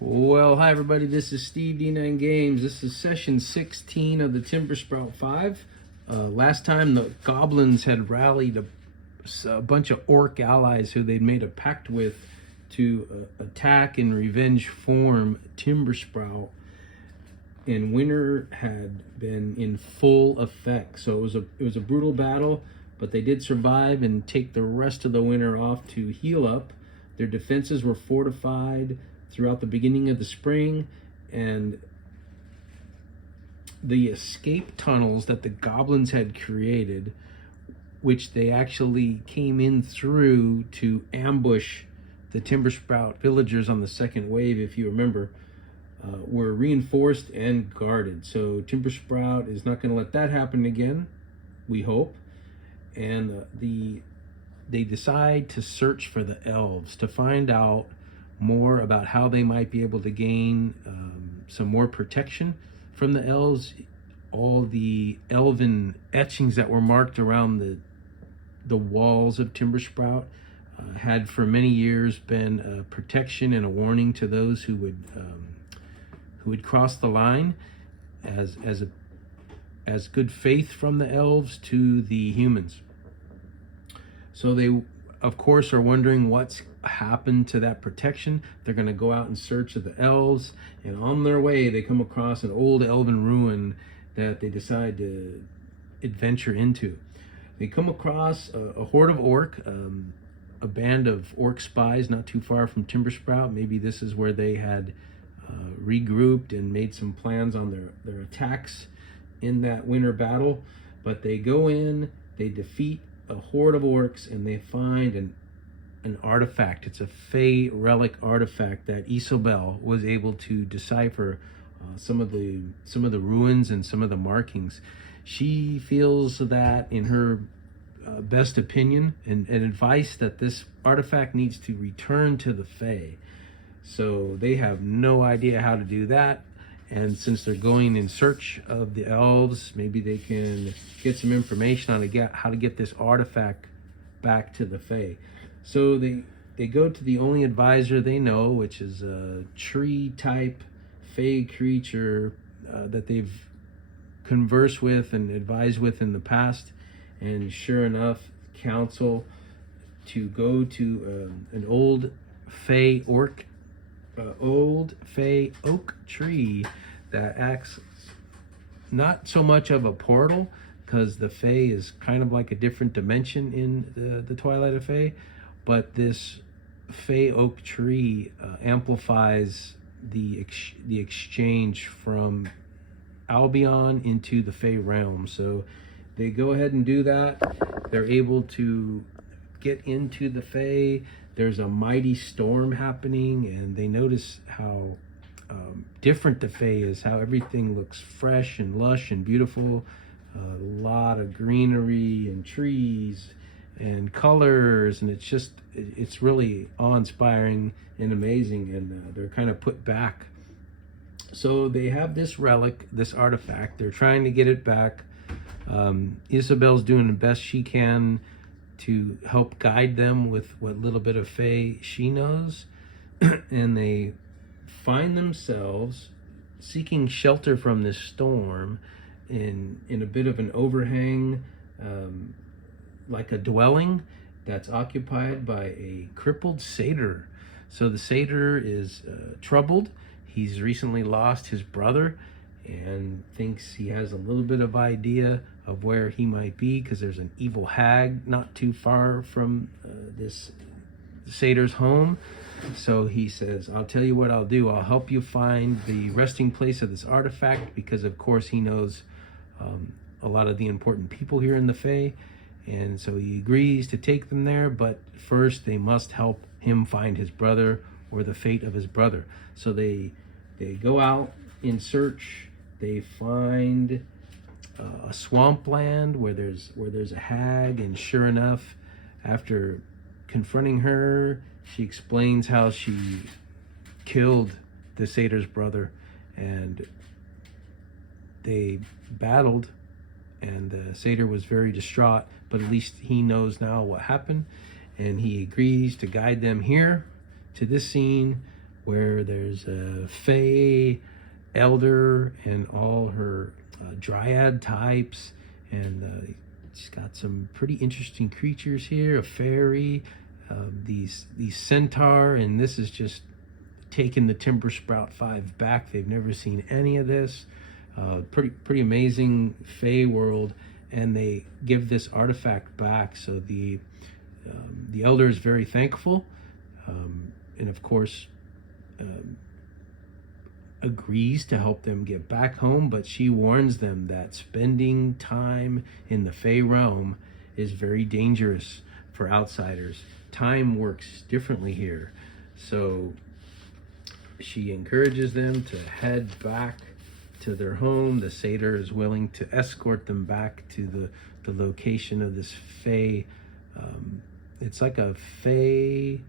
Well, hi everybody, this is Steve D9 Games. This is session 16 of the Timbersprout 5. Last time the goblins had rallied a bunch of orc allies who they'd made a pact with to attack and revenge form Timbersprout, and winter had been in full effect. So it was a brutal battle, but they did survive and take the rest of the winter off to heal up. Their defenses were fortified throughout the beginning of the spring, and the escape tunnels that the goblins had created, which they actually came in through to ambush the Timbersprout villagers on the second wave, if you remember, were reinforced and guarded. So Timbersprout is not going to let that happen again, we hope. And they decide to search for the elves to find out more about how they might be able to gain some more protection from the elves. All the elven etchings that were marked around the walls of Timbersprout had for many years been a protection and a warning to those who would cross the line as good faith from the elves to the humans. So they, of course, are wondering what's happened to that protection. They're going to go out in search of the elves, and on their way they come across an old elven ruin that they decide to adventure into. They come across a horde of orc, a band of orc spies not too far from Timbersprout. Maybe this is where they had regrouped and made some plans on their attacks in that winter battle. But they go in, they defeat a horde of orcs, and they find an artifact. It's a Fae relic artifact that Isobel was able to decipher some of the ruins and some of the markings. She feels that, in her best opinion and advice, that this artifact needs to return to the Fae. So they have no idea how to do that. And since they're going in search of the elves, maybe they can get some information on how to get this artifact back to the Fae. So they go to the only advisor they know, which is a tree-type Fae creature that they've conversed with and advised with in the past. And sure enough, counsel to go to an old Fae oak tree that acts not so much of a portal, because the Fae is kind of like a different dimension in the Twilight of Fae, but this Fae oak tree amplifies the exchange from Albion into the Fae realm. So they go ahead and do that. They're able to get into the Fae. There's a mighty storm happening, and they notice how different the Fae is, how everything looks fresh and lush and beautiful. A lot of greenery and trees and colors, and it's really awe-inspiring and amazing, and they're kind of put back. So they have this relic, this artifact. They're trying to get it back. Isabel's doing the best she can to help guide them with what little bit of Fae she knows. And they find themselves seeking shelter from this storm in a bit of an overhang, like a dwelling that's occupied by a crippled satyr. So the satyr is troubled. He's recently lost his brother and thinks he has a little bit of idea of where he might be, because there's an evil hag not too far from this satyr's home. So he says, I'll tell you what I'll do. I'll help you find the resting place of this artifact, because of course he knows a lot of the important people here in the Fae. And so he agrees to take them there, but first they must help him find his brother, or the fate of his brother. So they go out in search. They find a swampland where there's a hag, and sure enough, after confronting her, she explains how she killed the satyr's brother, and they battled, and the satyr was very distraught, but at least he knows now what happened, and he agrees to guide them here to this scene where there's a Fae elder and all her dryad types, and she's got some pretty interesting creatures here, a fairy, these centaur, and this is just taking the Timbersprout 5 back. They've never seen any of this. Pretty amazing Fae world, and they give this artifact back. So the elder is very thankful, and of course agrees to help them get back home, but she warns them that spending time in the Fae realm is very dangerous for outsiders. Time works differently here. So she encourages them to head back to their home. The satyr is willing to escort them back to the location of this Fae. It's like a Fae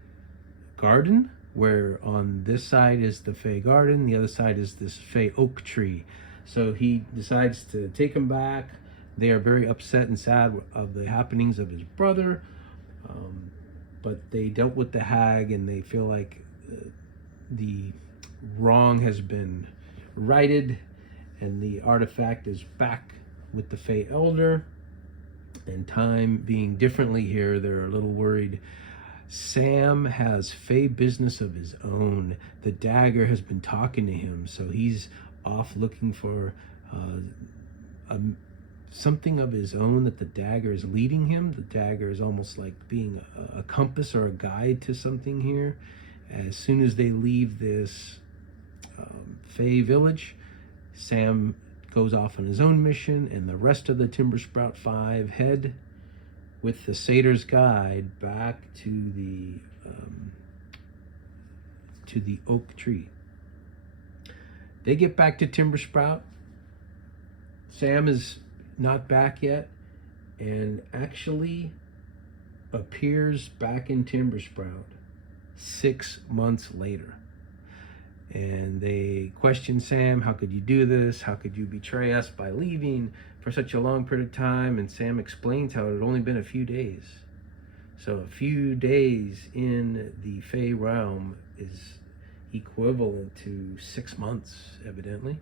garden, where on this side is the Fae garden, the other side is this Fae oak tree. So he decides to take them back. They are very upset and sad of the happenings of his brother, but they dealt with the hag, and they feel like the wrong has been righted, and the artifact is back with the Fae elder. And time being differently here, they're a little worried. Sam has Fae business of his own. The dagger has been talking to him, so he's off looking for something of his own that the dagger is leading him. The dagger is almost like being a compass or a guide to something here. As soon as they leave this Fae village, Sam goes off on his own mission, and the rest of the Timbersprout 5 head with the satyr's guide back to the oak tree. They get back to Timbersprout. Sam is not back yet, and actually appears back in Timbersprout 6 months later. And they question Sam, how could you do this? How could you betray us by leaving for such a long period of time? And Sam explains how it had only been a few days. So a few days in the Fae realm is equivalent to 6 months, evidently.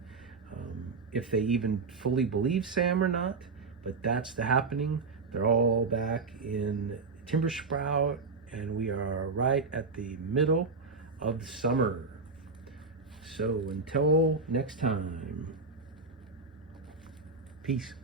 If they even fully believe Sam or not, but that's the happening. They're all back in Timbersprout, and we are right at the middle of summer. So until next time, peace.